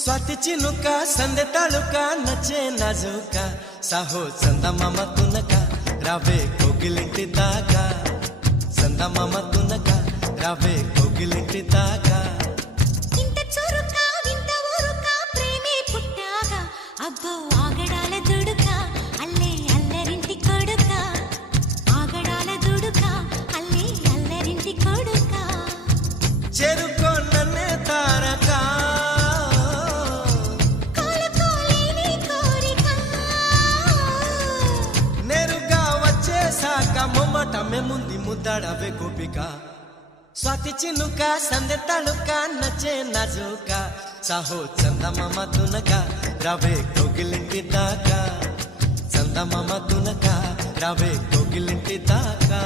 स्वाती चिनुका संदे तालुका नचे नाजुका साहो चंदमाम तुनका रावे कोगिलिंटी दागा चंदमाम तुनका रावे कोगिलिंटी दागा इंत चुरुका विंत ऊरुका प्रेमे पुट्टागा अब्बो आगडाల దుడుకా అల్లే అల్లరింటి కొడుకా ఆగడాల దుడుకా అల్లే అల్లరింటి కొడుకా చెరుకో నన్నే తారకా మొమ్మటమే ముందు ముద్దాడవే గోపిక స్వాతి చినుక సందె తళుక నచ్చే నాజుక సాహో చందమామ తునక రావే కోగిలింటి దాకా చందమామ తునక రావే కోగిలింటి దాకా